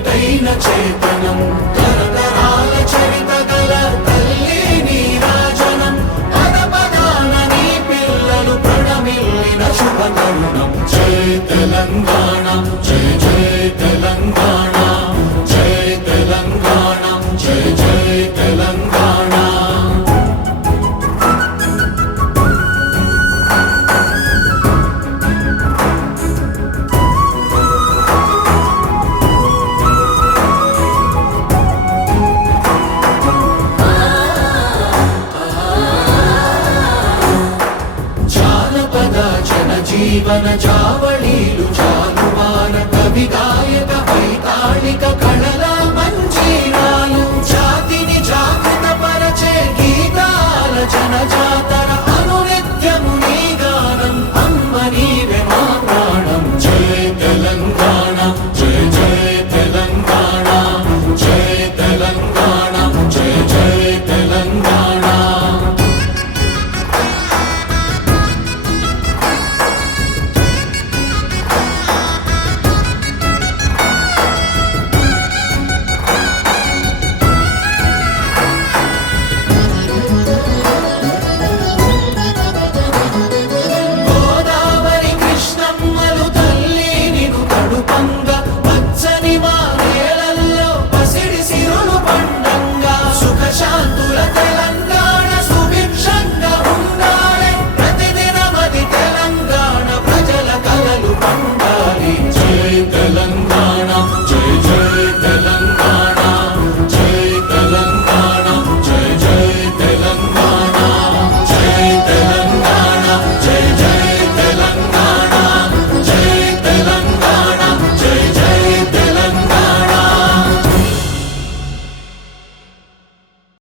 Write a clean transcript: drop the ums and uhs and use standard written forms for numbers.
ఒక్కటైన చేతనం తరతరాల చరిత గల తల్లి నీరాజనం పద పదాన నీ పిల్లలు ప్రణమిల్లిన శుభ తరుణం జై తెలంగాణ జై జై తెలంగాణ జై తెలంగాణ జై జై తెలంగాణ జీవన జావ